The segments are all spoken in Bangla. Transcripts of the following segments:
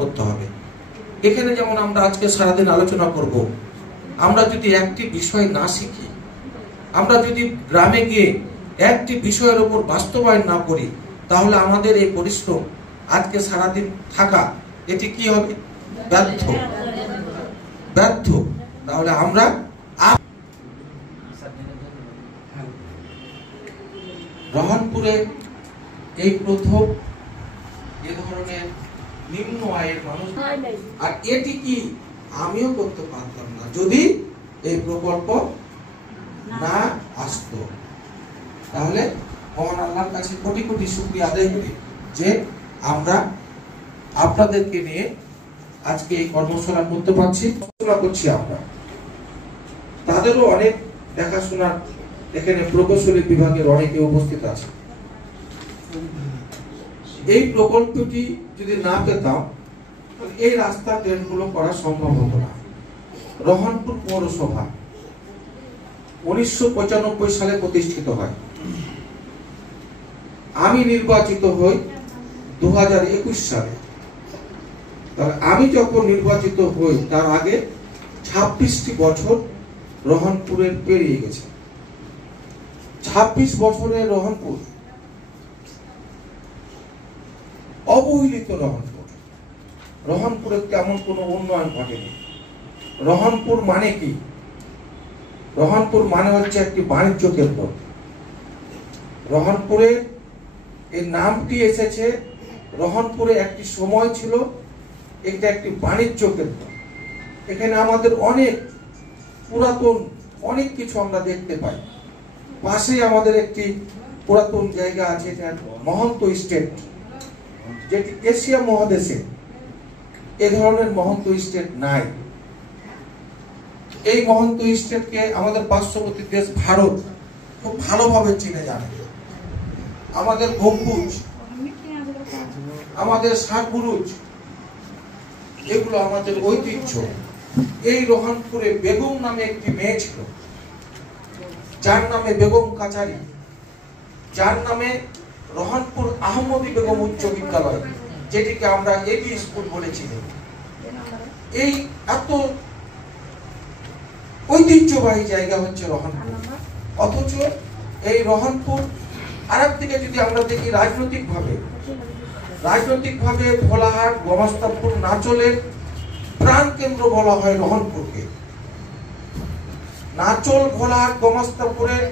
করতে হবে। এখানে যেমন আমরা আজকে সারাদিন আলোচনা করব, আমরা যদি একটি বিষয় না শিখি, আমরা যদি গ্রামে গিয়ে একটি বিষয়ের উপর বাস্তবায়ন না করি, তাহলে আমাদের এই পরিশ্রম আজকে সারাদিন থাকা এটি কি হবে? ব্যর্থ। তাহলে আমরা রহনপুরে এই প্রথম এ ধরনের নিম্ন আয়ের মানুষ, আর এটি কি আমিও করতে পারতাম না যদি এই প্রকল্প না আসতো। তাহলে মহান আল্লাহর কাছে কোটি কোটি শুকরিয়া আদায় করি যে আমরা আপনাদেরকে নিয়ে আজকে এই কর্মশালা করতে পারছি, করছি। আমরা তাদেরও অনেক দেখাশোনার এখানে প্রকৌশলী বিভাগের অনেকে উপস্থিত আছে। এই প্রকল্পটি যদি না পেতাম, এই রাস্তা ট্রেনগুলো করা সম্ভব হতো না। রহনপুর পৌরসভা 1995 সালে প্রতিষ্ঠিত হয়। আমি নির্বাচিত হই 2021 সালে। আমি যখন নির্বাচিত হই তার আগে 26টি বছর রহনপুরের পেরিয়ে গেছে। 26 বছরের রহনপুর অবহেলিত। রহনপুরে তেমন কোনো উন্নয়ন ঘটেনি। রহনপুর মানে কি? রহনপুর মানে হচ্ছে একটি বাণিজ্য কেন্দ্র। রহনপুরে এই নামটি এসেছে, রহনপুরে একটি সময় ছিল এটা একটি বাণিজ্য কেন্দ্র। এখানে আমাদের অনেক পুরাতন অনেক কিছু আমরা দেখতে পাই। পাশেই আমাদের একটি পুরাতন জায়গা আছে, মহন্ত স্টেট, যেটি এশিয়া মহাদেশে এ ধরনের মহন্ত স্টেট নাই। এই মহন্ত স্টেটকে আমাদের পার্শ্ববর্তী দেশ ভারত খুব ভালোভাবে চিনে জানে। আমাদের গম্বুজ, আমাদের ষাটবুরুজ, এগুলো আমাদের ঐতিহ্য। এই রহনপুরে বেগম নামে একটি মেয়ে ছিল, যার নামে বেগম কাচারি, যার নামে রহনপুর আহমদী বেগম উচ্চ বিদ্যালয়, যেটিকে আমরা এবি স্কুল বলেছি। এই এত ঐতিহ্যবাহী জায়গা হচ্ছে রহনপুর। অথচ এই রহনপুর আরেকদিকে যদি আমরা দেখি রাজনৈতিকভাবে ভোলাহাট, গমাস্তাপুর, নাচলের প্রাণ কেন্দ্র বলা হয় রহনপুরকে। নাচল, ভোলাহাট, গমাস্তাপুরের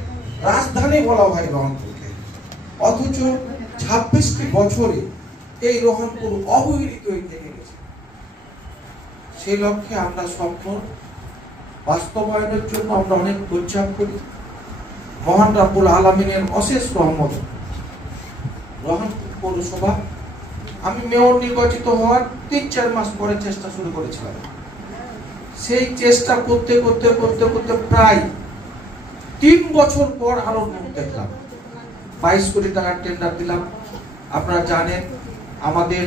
রাজধানী বলা হয় রহনপুরকে। অথচ 26টি বছরে এই রহনপুর অবহেলিত হয়ে থেকে গেছে। সেই লক্ষ্যে আমরা স্বপ্ন বাস্তবায়নের জন্য আমরা অনেক পরিশ্রম করি। মহান রাব্বুল আলামিনের অশেষ রহমত, রহনপুর পৌরসভা, আমি মেয়র নির্বাচিত হওয়ার 3-4 মাস পরে চেষ্টা শুরু করেছিলাম। সেই চেষ্টা করতে করতে করতে করতে প্রায় 3 বছর পর আরো দেখলাম 22 কোটি টাকার টেন্ডার দিলাম। আপনারা জানেন আমাদের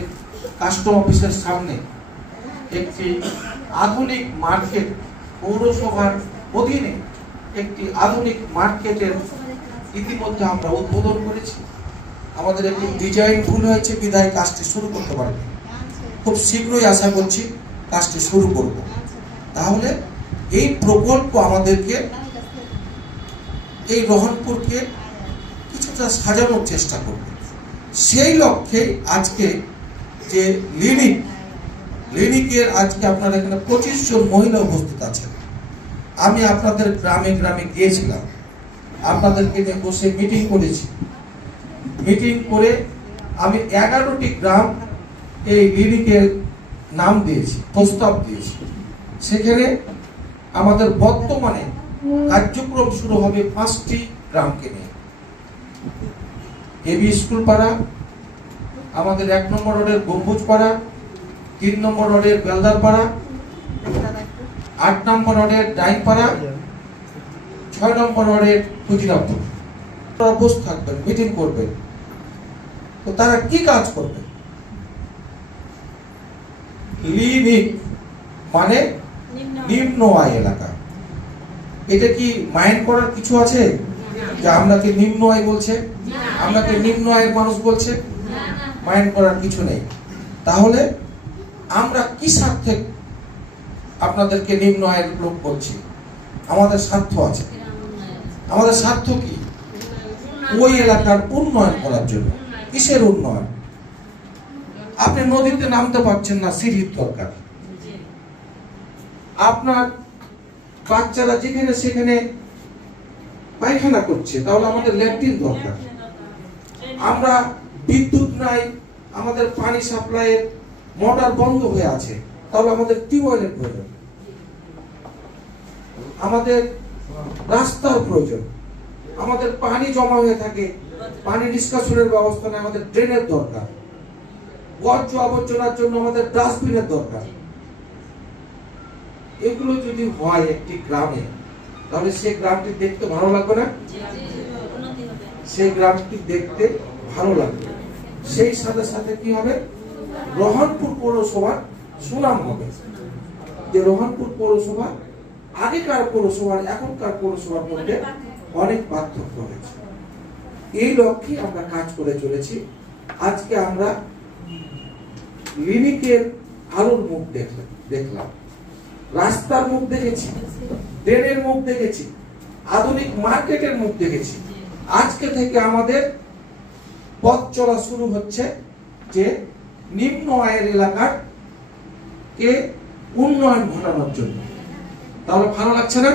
কাস্টম অফিসের সামনে একটি আধুনিক মার্কেট, পৌরসভার অধীনে একটি আধুনিক মার্কেটের ইতিমধ্যে আমরা উদ্বোধন করেছি। আমাদের একটি ডিজাইন ভুল হয়েছে বিধায় কাজটি শুরু করতে পারিনি। খুব শীঘ্রই আশা করছি কাজটি শুরু করব। তাহলে এই প্রকল্প আমাদেরকে এই রহনপুরকে কিছুটা সাজানোর চেষ্টা করবে। সেই লক্ষ্যে আজকে যে লিনিকের আজকে আপনার এখানে 25 জন মহিলা উপস্থিত আছেন। আমি আপনাদের গ্রামে গ্রামে গিয়েছিলাম, আপনাদেরকে নিয়ে বসে মিটিং করেছি। মিটিং করে আমি 11টি গ্রাম এই লিনিকের নাম দিয়েছি, প্রস্তাব দিয়েছি। সেখানে আমাদের বর্তমানে কার্যক্রম শুরু হবে 5টি গ্রামকে নিয়ে। এবি স্কুল পাড়া, আমাদের 1 নম্বর রোডের গম্বুজ পাড়া, 3 নম্বর রোডের বেলদার পাড়া, 8 নম্বর রোডের ডাইন পাড়া, 6 নম্বর রোডের খুজিরাপুর। বস থাকবেন, মিটিং করবেন। তো তারা কি কাজ করবে? লিনিক মানে নিম্ন আয় এলাকা। এটা কি মাইন্ড করার কিছু আছে যে আমরাকে নিম্ন আয় বলছে, আমরাকে নিম্ন আয়ের মানুষ বলছে? মাইন্ড করার কিছু নেই। তাহলে আমরা কি স্বার্থে আপনাদেরকে নিম্ন আয়ের লোক বলছি? আমাদের স্বার্থ আছে। আমাদের স্বার্থ কি? ওই এলাকার উন্নয়ন করার জন্য। কিসের উন্নয়ন? আপনি নদীতে নামতে পারছেন না, সিঁড়ির দরকার। আপনার বাচ্চারা যেখানে সেখানে পায়খানা করছে, তাহলে আমাদের ল্যাট্রিন দরকার। আমরা বিদ্যুৎ নাই, আমাদের পানি সাপ্লাইয়ের মোটর বন্ধ হয়ে আছে, তাহলে আমাদের টিউবওয়েলের প্রয়োজন। আমাদের রাস্তার প্রয়োজন। আমাদের পানি জমা হয়ে থাকে, পানি নিষ্কাশনের ব্যবস্থা নেই, আমাদের ড্রেনের দরকার। বর্জ্য আবর্জনার জন্য আমাদের ডাস্টবিনের দরকার। এগুলো যদি হয় একটি গ্রামে, তাহলে সেই গ্রামটি দেখতে ভালো লাগবে না? সেই গ্রামটি দেখতে ভালো লাগবে। সেই সাথে সাথে কি হবে? রোহনপুর পৌরসভার সুনাম হবে, যে রোহনপুর পৌরসভা আগেকার পৌরসভার এখনকার পৌরসভার মধ্যে অনেক পার্থক্য হয়েছে। এই লক্ষ্যে আমরা কাজ করে চলেছি। আজকে আমরা লিমিকের আলোর মুখ দেখলাম, রাস্তার মুখ দেখেছি, ট্রেনের মুখ দেখেছি, আধুনিক মার্কেটের মুখ দেখেছি। আজকে থেকে আমাদের পথ চলা শুরু হচ্ছে যে নিম্ন আয়ের এলাকার কে উন্নয়ন ঘটানোর জন্য। তাহলে ভালো লাগছে না?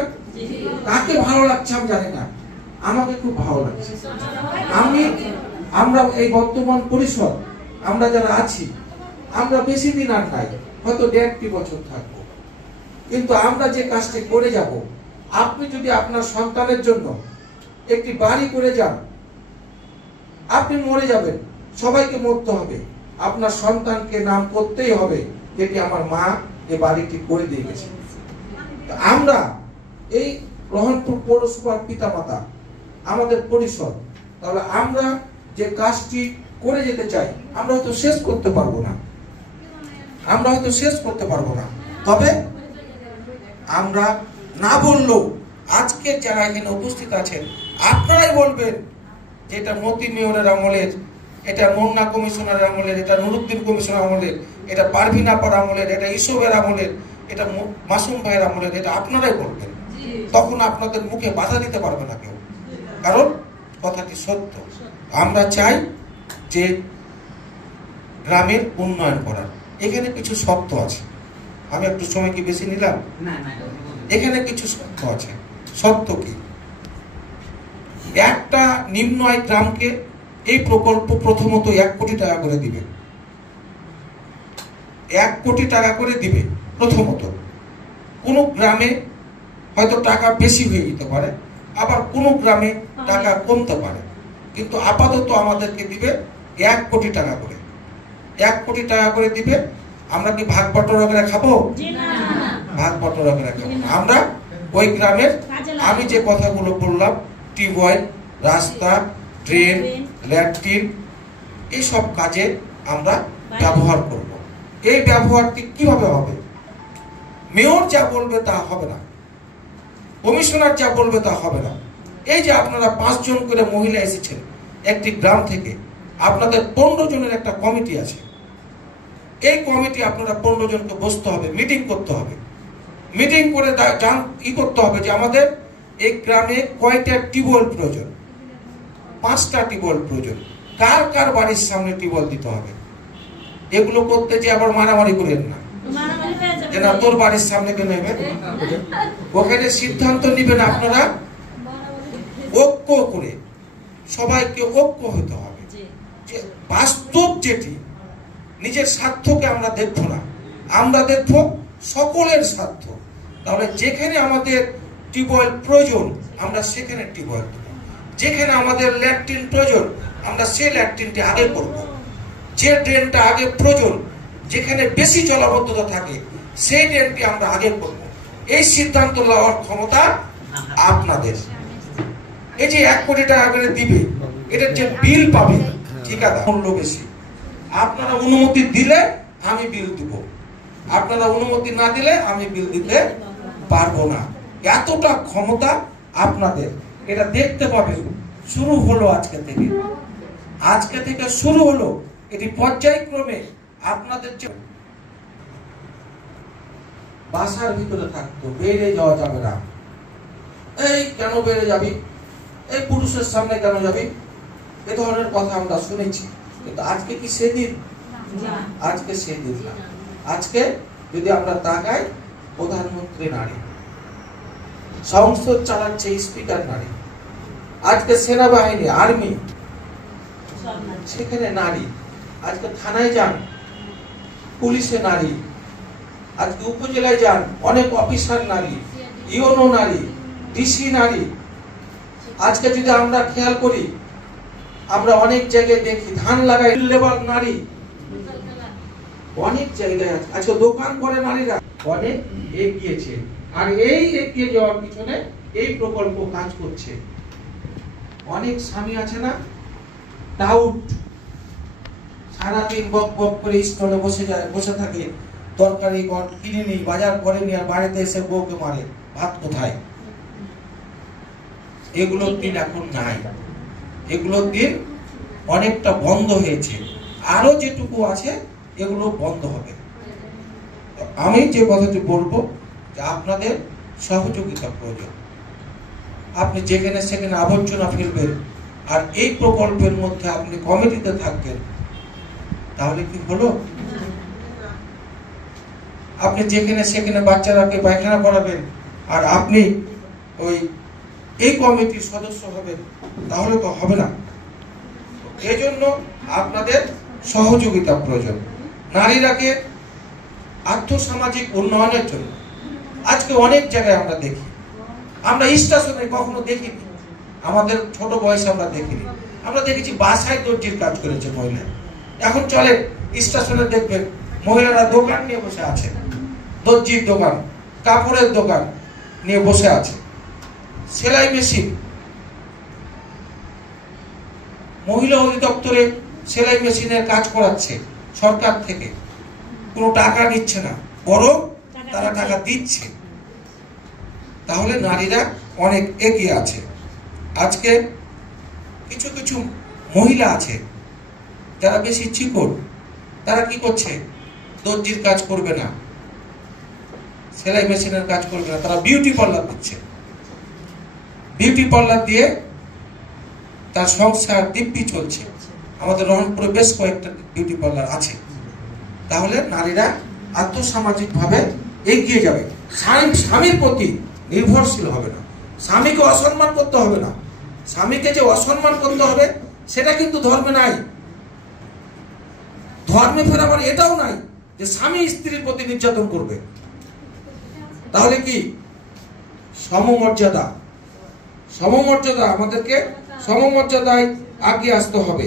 কাকে ভালো লাগছে আমি জানি না, আমাকে খুব ভালো লাগছে। আমরা এই বর্তমান পরিষদ আমরা যারা আছি, আমরা বেশি দিন আর নাই, হয়তো 1.5 বছর থাকবো, কিন্তু আমরা যে কাজটি করে যাব, আপনি যদি আপনার সন্তানের জন্য একটি বাড়ি করে যান, আপনি মরে যাবেন, সবাইকে মরতে হবে, আপনার সন্তানকে নাম করতেই হবে যেটি আমার মা এই বাড়িটি করে দিয়ে গেছে। আমরা এই রোহনপুর পৌরসভার পিতামাতা, আমাদের পরিষদ, তাহলে আমরা যে কাজটি করে যেতে চাই, আমরা হয়তো শেষ করতে পারবো না, তবে আমরা না বললেও আজকে যারা এখানে উপস্থিত আছেন, আপনারাই বলবেন যে এটা মতি মেয়রের আমলের, এটা মুন্না কমিশনারের আমলের, এটা নুরুদ্দিন কমিশনার আমলের, এটা পারভিন আপার আমলের, এটা ইসবের আমলের, এটা মাসুম ভাইয়ের আমলের, এটা আপনারাই বলবেন। তখন আপনাদের মুখে বাধা দিতে পারবে না কেউ, কারণ কথাটি সত্য। আমরা চাই যে গ্রামের উন্নয়ন করার। এখানে কিছু শর্ত আছে, আমি একটু সময় কি বেশি নিলাম? এখানে কিছু শর্ত আছে। শর্ত কি? একটা নিম্ন আয় গ্রামকে এই প্রকল্প প্রথমত 1 কোটি টাকা করে দিবে। 1 কোটি টাকা করে দিবে প্রথমত। কোন গ্রামে হয়তো টাকা বেশি হয়ে যেতে পারে, আবার কোন গ্রামে টাকা কমতে পারে, কিন্তু আপাতত আমাদেরকে দিবে 1 কোটি টাকা করে। 1 কোটি টাকা করে দিবে। আমরা কি ভাগ বটরা করে খাবো? ভাগ বটরা করে খাবো। আমরা ওই গ্রামের আমি যে কথাগুলো বললাম, টিউবওয়েল, রাস্তা, ড্রেন, ল্যাট্রিন, এইসব কাজে আমরা ব্যবহার করব। এই ব্যবহারটি কিভাবে হবে? মেয়র যা বলবে তা হবে না, কমিশনার যা বলবে তা হবে না। এই যে আপনারা 5 জন করে মহিলা এসেছেন একটি গ্রাম থেকে, আপনাদের 15 জনের একটা কমিটি আছে। এই কমিটি আপনারা 15 জনকে বসতে হবে, মিটিং করতে হবে। মিটিং করে করতে হবে যে আমাদের এই গ্রামে কয়টা টিউবওয়েল প্রয়োজন। 5টা টিউবওয়েল প্রয়োজন। কার কার বাড়ির সামনে টিউবওয়েল দিতে হবে। এগুলো করতে যে আবার মারামারি করেন না, যে না তোর বাড়ির সামনে কেন নেবে। ওখানে সিদ্ধান্ত নেবেন আপনারা ঐক্য করে, সবাইকে ঐক্য হতে হবে। যে বাস্তব যেটি, নিজের স্বার্থকে আমরা দেখব না, আমরা দেখব সকলের স্বার্থ। তাহলে যেখানে আমাদের টিউবওয়েল প্রয়োজন আমরা সেখানে টিউবওয়েল দেব, যেখানে আমাদের ল্যাট্রিন প্রয়োজন আমরা সেই ল্যাট্রিনটি আগে করব, যে ড্রেনটা আগে প্রয়োজন, যেখানে বেশি জলাবদ্ধতা থাকে সেই ড্রেনটি আমরা আগে করব। এই সিদ্ধান্ত নেওয়ার ক্ষমতা আপনাদের। এই যে 1 কোটি টাকা করে দিবে, এটার যে বিল পাবে ঠিকাদার মূল্য বেশি। আপনারা অনুমতি দিলে আমি বিল দিব, আপনারা অনুমতি না দিলে আমি বিল দিতে পারবো না। এতটা ক্ষমতা আপনাদের। এটা দেখতে পাবেন। শুরু হলো আজকে থেকে শুরু হলো। এটি পর্যায়ক্রমে আপনাদের বাসার ভিতরে থাকতো, বেড়ে যাওয়া যাবে না। এই কেন বেড়ে যাবি, এই পুরুষের সামনে কেন যাবি, এ ধরনের কথা আমরা শুনেছি। কিন্তু আজকে কি সেদিন? আজকে সেদিন না। আজকে যদি আমরা তাকাই, প্রধানমন্ত্রী নারী, সংসদ চালাচ্ছে স্পিকার নারী, আজকে সেনাবাহিনী, আর্মি, সেখানে নারী, আজকে থানায় যান, পুলিশে নারী, আজকে উপজেলায় যান, অনেক অফিসার নারী, ইওনো নারী, ডিসি নারী। আজকে যদি আমরা খেয়াল করি, আমরা অনেক জায়গায় দেখি ধান লাগাই লেবার নারী, অনেক জায়গায় আছে। আজকে দোকান করে নারীরা অনেক এগিয়েছে। আর এই এগিয়ে যাওয়ার পিছনে এই প্রকল্প কাজ করছে। অনেক স্বামী আছে না, টাউট, সারাদিন বক বক করে স্টলে বসে থাকে, তরকারি কিনে নি, বাজার করে নি, আর বাড়িতে এসে বউকে মারে, ভাত কোথায়? এগুলোর দিন এখন নাই, এগুলোর দিন অনেকটা বন্ধ হয়েছে। আরো যেটুকু আছে এগুলো বন্ধ হবে। আমি যে কথাটি বলবো, যে আপনাদের সহযোগিতা প্রয়োজন। আপনি যেখানে সেখানে আবর্জনা ফেলবেন আর এই প্রকল্পের মধ্যে আপনি কমিটিতে থাকবেন, তাহলে কি হলো? আপনি যেখানে সেখানে বাচ্চারাকে পায়খানা করাবেন আর আপনি ওই এই কমিটির সদস্য হবেন, তাহলে তো হবে না। এজন্য আপনাদের সহযোগিতা প্রয়োজন। নারীরাকে আর্থসামাজিক উন্নয়নের জন্য আজকে অনেক জায়গায় আমরা দেখি, আমরা স্টেশনে কখনো দেখিনি, আমাদের ছোট বয়সে আমরা দেখিনি, আমরা দেখেছি বাসায় দর্জির কাজ করেছে মহিলা। এখন চলে স্টেশনে দেখবেন মহিলারা দোকান নিয়ে বসে আছে, দর্জির দোকান, কাপড়ের দোকান নিয়ে বসে আছে, সেলাই মেশিন, মহিলা অধিদপ্তরে সেলাই মেশিনের কাজ করাচ্ছে সরকার থেকে, কোনো টাকা নিচ্ছে না, বরং তারা টাকা দিচ্ছে। তাহলে নারীরা অনেক এগিয়ে আছে। আজকে কিছু কিছু মহিলা আছে যারা বেশি চিকন, তারা কি করছে? দর্জির কাজ করবে না, সেলাই মেশিনের কাজ করবে না, তারা বিউটি পার্লার দিচ্ছে। বিউটি পার্লার দিয়ে তার সংসার দিব্যি চলছে। আমাদের রহনপুরে বেশ কয়েকটা বিউটি পার্লার আছে। তাহলে নারীরা আর্থসামাজিক ভাবে এগিয়ে যাবে। স্বামীর প্রতি নির্ভরশীল হবে না, স্বামীকে অসম্মান করতে হবে না। স্বামীকে যে অসম্মান করতে হবে সেটা কিন্তু ধর্মে নাই। ধর্মে ফের আবার এটাও নাই যে স্বামী স্ত্রীর প্রতি নির্যাতন করবে। তাহলে কি সমমর্যাদা, সমমর্যাদা, আমাদেরকে সমমর্যাদায় আগিয়ে আসতে হবে।